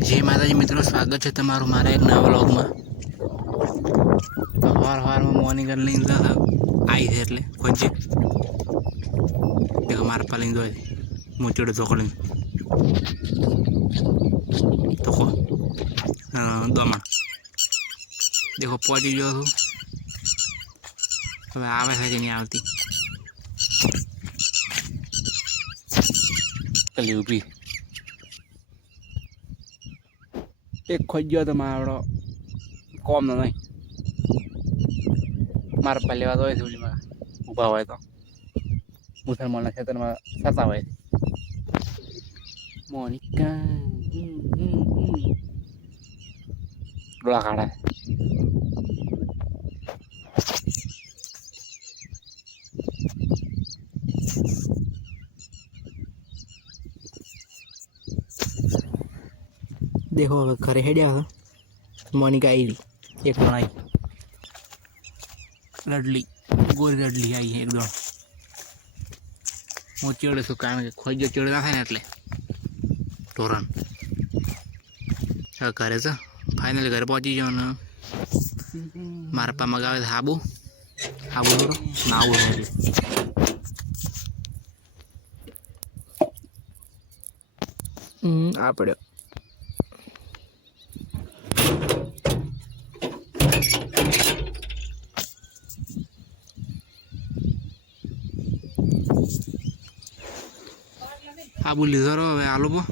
जय माताजी मित्रों, स्वागत है तमारू मारा एक नवा व्लॉग में। तो हर में मॉर्निंग कर ली आई थे એટલે खोजे देखो मार पालिंग दो मुचड़े तो कलिंग तो को दमण देखो पहुंची गयो छू। હવે આવે છે કે નહીં આવતી કલી ઊભી એક ખોજ્યો તો મારો કોમ નો નહીં મારા પા લેવા તો હોય ઓલીમાં ઊભા હોય તો મુસલમાનના ખેતરમાં થતા હોય મોનિકા ડોળા કાઢે देखो घरे हेडिया मोनिका आई एक आई रडली गोरी रडली आई एक दो હું ચેડે છું કારણ કે ખોજો ચેડે ના થાય ને એટલે ટોરન હવે ઘરે છે ફાઇનલી ઘરે પહોંચી જાવ ને મારા પપ્પા મગાવે હાબુ હાબુ થોડો નાવું એટલે આ પડ્યો आबू लीधो रो हमें आलू में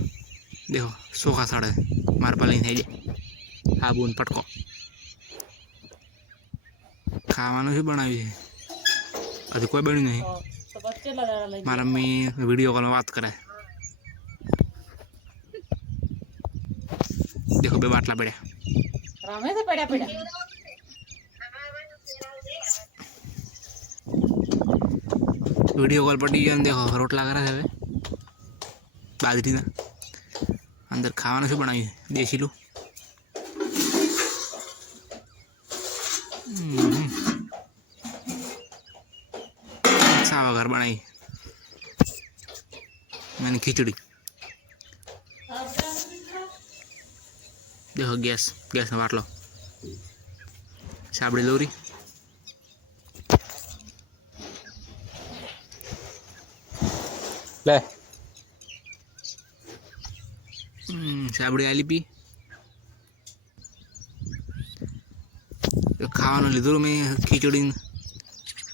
देखो सोखा सड़े मार पाली थी आबू ने पटको खावा शू बनावी है अभी कोई बन्यू नहीं मारा मम्मी वीडियो कॉल में बात करे देखो बे बाटला पड़ा वीडियो कॉल पड़ी गया देखो रोटला करे है बाजरी ना अंदर खावा शू बनावी देसी लू सावा घर बनाई मैंने खिचड़ी देखो गैस गैस में बाटलो साबड़ी लोरी ले साबड़ी आली पी खावा लीधो मैं खीचड़ी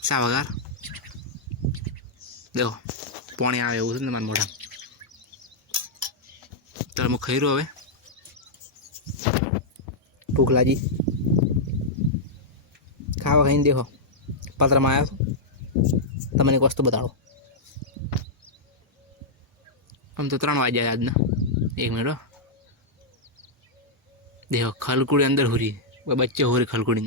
सावगार देखो पानी आवे એવું મારા મોઢા તો હું ખાઈ રહ્યો હવે ભૂખ લાગી ખાવા ખાઈને देखो પત્રમાં આવ્યો તમને એક વસ્તુ બતાડો આમ તો 3 વાગ્યા આજના एक मिनट देखो खलकुड़ी अंदर हो रही है बच्चे हो रही खलकुड़ी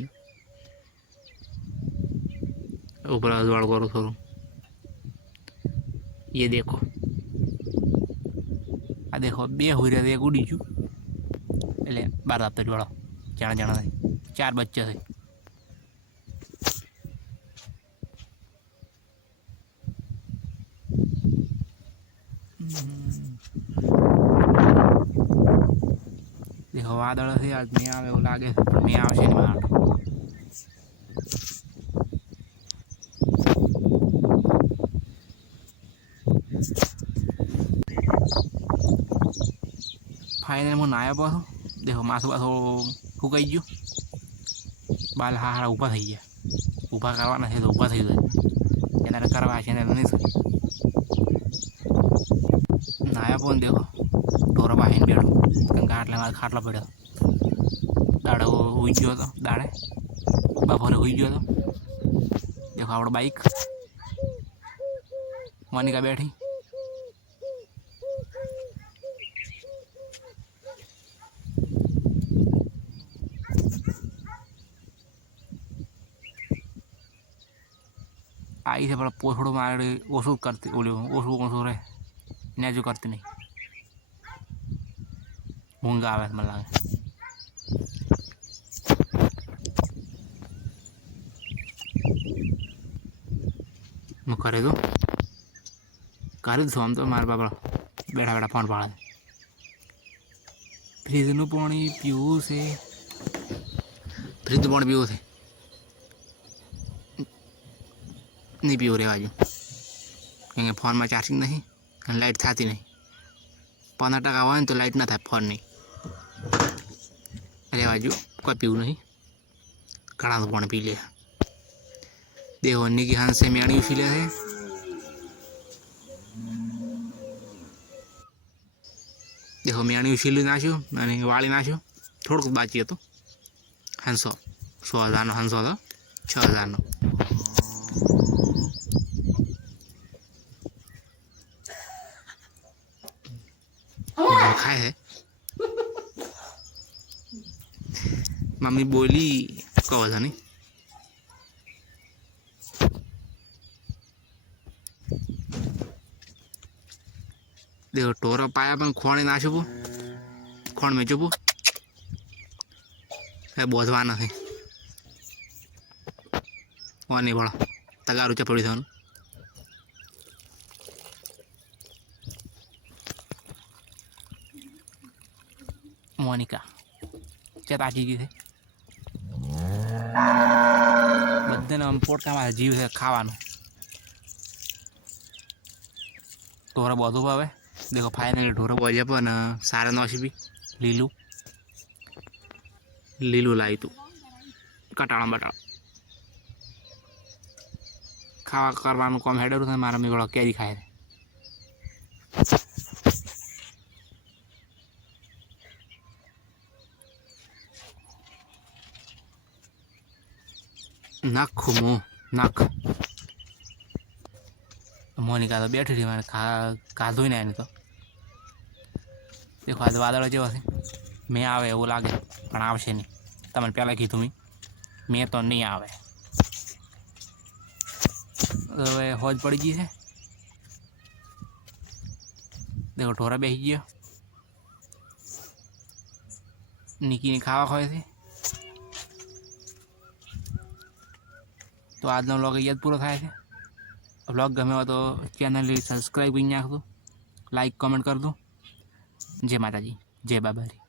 ऊपर अजवाड़ करो थोड़ा ये देखो आ देखो बे हो रहा एक उड़ी चू एले 12 हफ्ता जोड़ा जाना जाना थे 4 बच्चे थे देखो वादड़ से आज नहीं आवे वो लागे नहीं आवशे नहीं मार फाइनल मैं नाया पासो देखो मासु पासो फूकाई गयो बाल हारा ऊपर थी गया ऊपर करवाना है तो ऊपर थी जाए एना करवा छे ने नहीं नाया पण देखो ढोरा बाहिन बेड़ो गाटले मार खाटला पड़ो दाड़े हुई गयो तो दाड़े बपोरे हुई गयो तो देखो आप बाइक मोनिका बैठी आई थे बड़ा पोछड़ो मारे ओसू करती ओली ओसू ओसू रे नेजू करती नहीं ऊँग आवे मन लागे मैं करे दो हम तो मार बाबा बैठा बैठा फोन पड़ा ફ્રીજનું પાણી પીવું છે, ફ્રીજનું પાણી પીવું છે, નહીં પીવું રહેવા જો, કેમ કે ફોનમાં ચાર્જિંગ નહીં અને લાઇટ થતી નહીં. 15% હોય ને તો લાઇટ ના થાય ફોનની. રહેવા જો, કોઈ પીવું નહીં, ઘણા તો પાણી પી લે. દેખો નિકી હાંસે મેણી ઉછી લે છે. દેખો મેણી ઉછીલી નાખ્યું અને વાળી નાખ્યું. થોડુંક બાકી હતું. હાંસો 100,000નો હાંસો હતો, 6,000નો. ખાય છે. મમ્મી બોલી કહો છો નહીં. દેખો ટોરો પાયા પણ ખોણે નાખ્યું, ખોણ મેં ચૂપું બોધવા નથી. વાની ભળો તગારું ચપડી થવાનું. મોનિકા ચેત આખી ગઈ છે. બધાને પોટકામાં જીવ છે ખાવાનું. ઢોરો બધું ભાવે. દેખો ફાઇનલી ઢોરો બોજે પણ સારા નોશી બી લીલું લાવ્યું તું કટાળો બટાળો ખાવા કરવાનું કોમ હેડરું થાય. મારા મેળો કેરી ખાય છે. નાખું હું નાખ. મોનિકા તો બેઠી રહી, મને ખાધું ને એને તો. દેખો આજે વાદળો જેવો છે. મેં આવે એવું લાગે પણ આવશે નહીં. તમને પહેલાં કીધું મેં તો નહીં આવે. હવે હોજ પડી ગઈ છે. દેખો ઢોરા બેસી ગયો. નિકીને ખાવા ખોય છે. તો આજનો વ્લોગ અહીંયા જ પૂરો થાય છે. વ્લોગ ગમે હોય તો ચેનલ સબસ્ક્રાઈબ કરી નાખજો, લાઈક કોમેન્ટ કરજો. જય માતાજી, જય બાબારી.